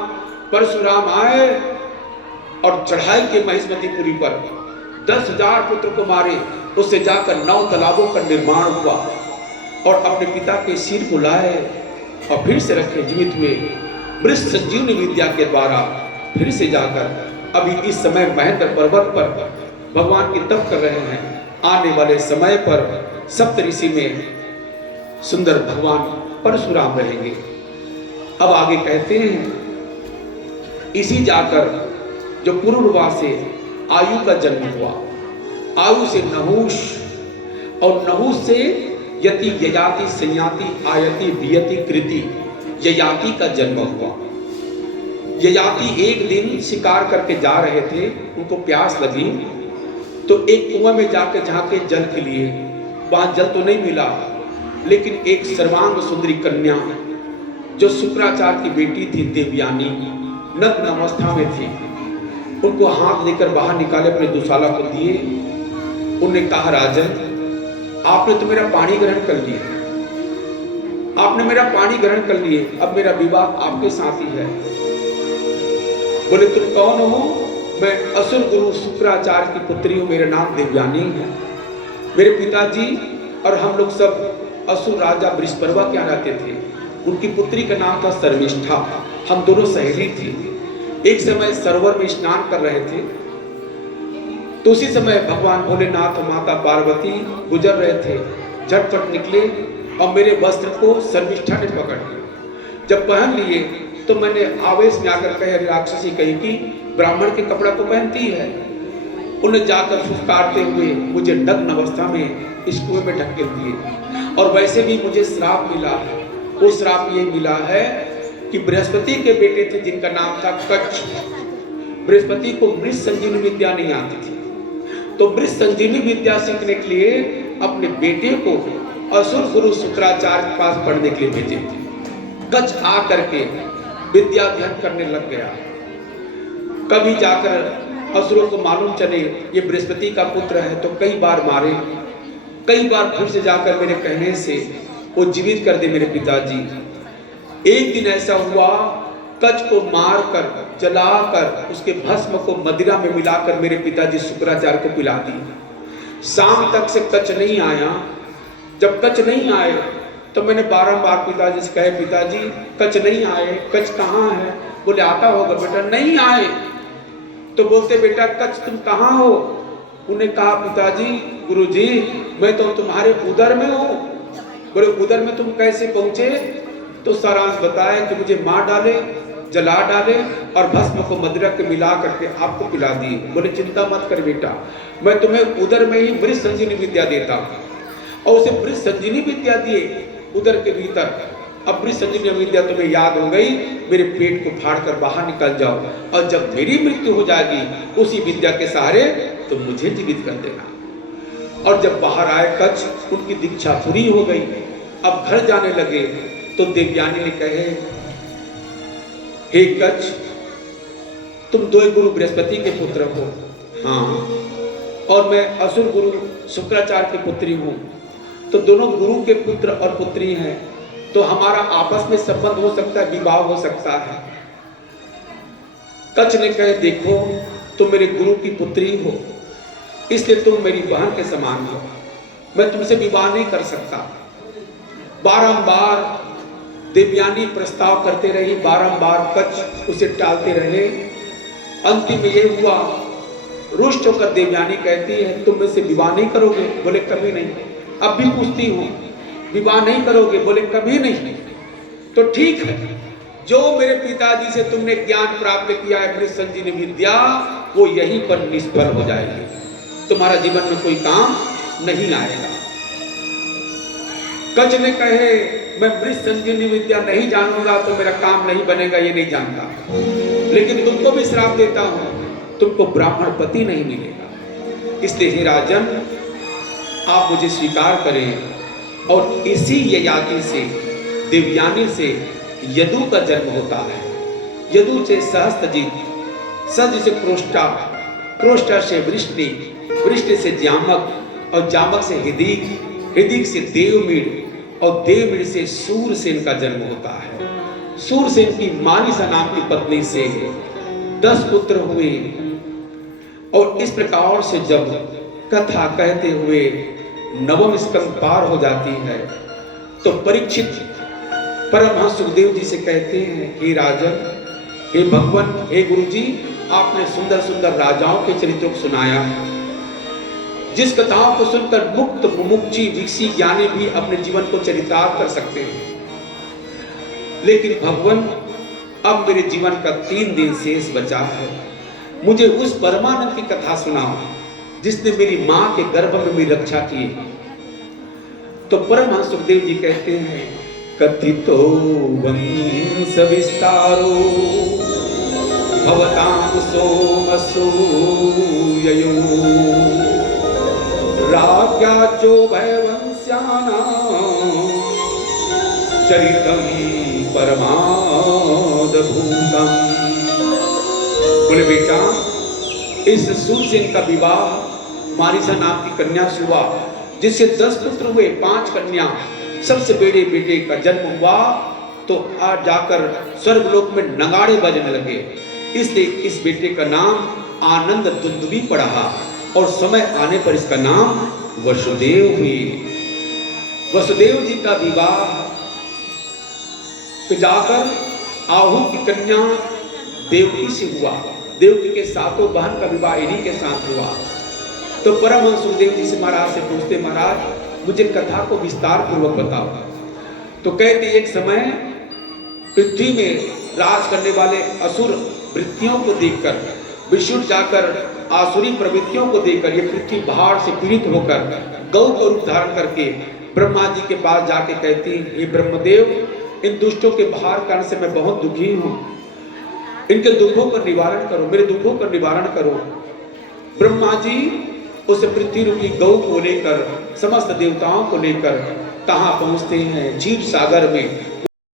परशुराम आए और चढ़ाई के महिष्मतीपुरी पर 10,000 पुत्र को मारे। उससे जाकर 9 तालाबों का निर्माण हुआ और अपने पिता के सिर को लाए और फिर से रखे जीवित हुए वृक्ष संजीवनी विद्या के द्वारा फिर से जाकर अभी इस समय महेंद्र पर्वत पर भगवान की तप कर रहे हैं। आने वाले समय पर सप्तऋषि में सुंदर भगवान परशुराम रहेंगे। अब आगे कहते हैं इसी जाकर जो पुरुरवा से आयु का जन्म हुआ, आयु से नहुष और नहुष से यति ययाति संयाति आयति वियति कृति ययाति का जन्म हुआ। ययाति एक दिन शिकार करके जा रहे थे, उनको प्यास लगी तो एक कुआं में जाकर झांके जल के लिए, वहां जल तो नहीं मिला लेकिन एक सर्वांग सुंदरी कन्या जो शुक्राचार्य की बेटी थी देवयानी नग्न अवस्था में थी, उनको हाथ लेकर बाहर निकाले अपने दुशाला को दिए। उन्होंने कहा राजन आपने तो मेरा पानी ग्रहण कर लिया, आपने मेरा पानी ग्रहण कर लिए, अब मेरा विवाह आपके साथ ही है। बोले तुम कौन हो? मैं असुर गुरु शुक्राचार्य की पुत्री हूं, मेरा नाम देवयानी है। मेरे पिताजी और हम लोग सब असुर राजा वृषपर्वा के यहाँ रहते थे, उनकी पुत्री का नाम था शर्मिष्ठा, हम दोनों सहेली थी। एक समय सरोवर में स्नान कर रहे थे तो उसी समय भगवान भोलेनाथ माता पार्वती गुजर रहे थे, झटपट निकले और मेरे वस्त्र को शर्मिष्ठा ने पकड़ लिया। जब पहन लिए तो मैंने आवेश में आकर कहे राक्षसी कही कि ब्राह्मण के कपड़ा तो पहनती है। उन्हें जाकर फुफकारते हुए मुझे नग्न अवस्था में इस कुएं में ढकेल दिए। और वैसे भी मुझे श्राप मिला है, वो श्राप ये मिला है कि बृहस्पति के बेटे थे जिनका नाम था कच्छ। बृहस्पति को मृत संजीवनी विद्या नहीं आती थी, तो मृत संजीवनी विद्या सीखने के लिए अपने बेटे को असुर गुरु शुक्राचार्य के पास पढ़ने के लिए भेजे थे। कच्छ आ करके विद्या अध्ययन करने लग गया। कभी जाकर असुरों को मालूम चले ये बृहस्पति का पुत्र है तो कई बार मारे, कई बार फिर से जाकर मेरे कहने से वो जीवित कर दे मेरे पिताजी। एक दिन ऐसा हुआ कच्छ को मारकर जलाकर उसके भस्म को मदिरा में मिलाकर मेरे पिताजी शुक्राचार्य को पिला दी। शाम तक से कच्छ नहीं आया। जब कच्छ नहीं आए तो मैंने बारंबार पिताजी से कहे पिताजी कच्छ नहीं आए, कच्छ कहाँ है? बोले आता होगा बेटा। नहीं आए तो बोलते बेटा कच्छ तुम कहाँ हो? उन्हें कहा पिताजी गुरुजी मैं तो तुम्हारे उदर में हूँ। बोले उदर में तुम कैसे पहुंचे? तो सारांश बताया कि मुझे मार डाले, जला डाले और भस्म को मदिरा के मिला करके आपको पिला दिए। बोले चिंता मत कर बेटा, मैं तुम्हें उदर में ही मृत संजीवनी विद्या देता हूँ। और उसे मृत संजीवनी विद्या दिए उदर के भीतर। अब मृत संजीवनी विद्या तुम्हें याद हो गई, मेरे पेट को फाड़ कर बाहर निकल जाओ और जब मेरी मृत्यु हो जाएगी उसी विद्या के सहारे तुम मुझे जीवित कर देना। और जब बाहर आए कच्छ, उनकी दीक्षा पूरी हो गई। अब घर जाने लगे तो देवयानी ने कहे हे कच्छ तुम दो गुरु बृहस्पति के पुत्र हो। हाँ, और मैं असुर गुरु शुक्राचार्य की पुत्री हूँ, तो दोनों गुरु के पुत्र और पुत्री हैं, तो हमारा आपस में संबंध हो सकता है, विवाह हो सकता है। कच्छ ने कहे देखो तुम मेरे गुरु की पुत्री हो, इसलिए तुम मेरी बहन के समान हो, मैं तुमसे विवाह नहीं कर सकता। बारंबार देवयानी प्रस्ताव करते रही, बारंबार कच्छ उसे टालते रहे। अंतिम में ये हुआ, रुष्ट होकर देवयानी कहती है तुम मुझसे विवाह नहीं करोगे? बोले कभी नहीं। अब भी पूछती हूँ विवाह नहीं करोगे? बोले कभी नहीं। तो ठीक है, जो मेरे पिताजी से तुमने ज्ञान प्राप्त किया है मृत संजीवनी विद्या, वो यहीं पर निष्फल हो जाएगी, तुम्हारा जीवन में कोई काम नहीं आएगा। कच्छ ने कहे मैं मृत संजीवनी विद्या नहीं जानूंगा तो मेरा काम नहीं बनेगा, ये नहीं जानता, लेकिन तुमको भी श्राप देता हूं, तुमको ब्राह्मण पति नहीं मिलेगा। इसलिए हे राजन आप मुझे स्वीकार करें। और इसी ययाति से देवयानी से यदु का जन्म होता है। यदु से सहस्त्रजित, सहस्त्र से क्रोष्टा, क्रोष्टा से वृष्णि, वृष्णि से जामक और जामक से हिदिक, हिदिक से देवमीड़ और देवमीड़ से सूरसेन का जन्म होता है। सूरसेन की मानिसा नाम की पत्नी से 10 पुत्र हुए। और इस प्रकार से जब कथा कहते हुए नवम स्कंद पार हो जाती है तो परीक्षित परमहंस सुखदेव जी से कहते हैं, हे राजन, हे भगवान, हे गुरुजी, आपने सुंदर सुंदर राजाओं के चरित्रों को सुनाया, जिस कथाओं को सुनकर मुक्त मुमुक्षी विक्षी ज्ञानी भी अपने जीवन को चरितार्थ कर सकते हैं। लेकिन भगवान, अब मेरे जीवन का 3 दिन शेष बचा है, मुझे उस परमानंद की कथा सुनाओ जिसने मेरी मां के गर्भ में मेरी रक्षा की। तो परमहंस सुखदेव जी कहते हैं, कथितो वंश विस्तारो भवतां सोमसूययो राज्ञा चो वंश्यानां चरितं परमाद्भुतम्। बोले बेटा, इस सूरसेन का विवाह मारिसा नाम की कन्या से हुआ, जिससे 10 पुत्र हुए, 5 कन्या। सबसे बड़े बेटे का जन्म हुआ तो आज जाकर स्वर्गलोक में नगाड़े बजने लगे, इसलिए इस बेटे का नाम आनंद दुंदुभी पड़ा और समय आने पर इसका नाम वसुदेव हुई। वसुदेव जी का विवाह जाकर आहू की कन्या देवकी से हुआ। देवकी के 7 बहन का विवाह इन्हीं के साथ हुआ। तो परमहंस सुखदेव जी से महाराज से पूछते, महाराज मुझे कथा को विस्तार पूर्वक बताओ। तो कहते, एक समय पृथ्वी में राज करने वाले असुर वृत्तियों को देखकर, विष्णु जाकर आसुरी प्रवृत्तियों को देखकर, ये पृथ्वी बाहर से पीड़ित होकर गौ का रूप धारण करके ब्रह्मा जी के पास जाके कहती, ये ब्रह्मदेव, इन दुष्टों के बाहर कारण से मैं बहुत दुखी हूँ, इनके दुखों का निवारण करो, मेरे दुखों का निवारण करो। ब्रह्मा जी उस पृथ्वी रूपी गौ को लेकर, समस्त देवताओं को लेकर कहाँ पहुँचते हैं? क्षीर सागर में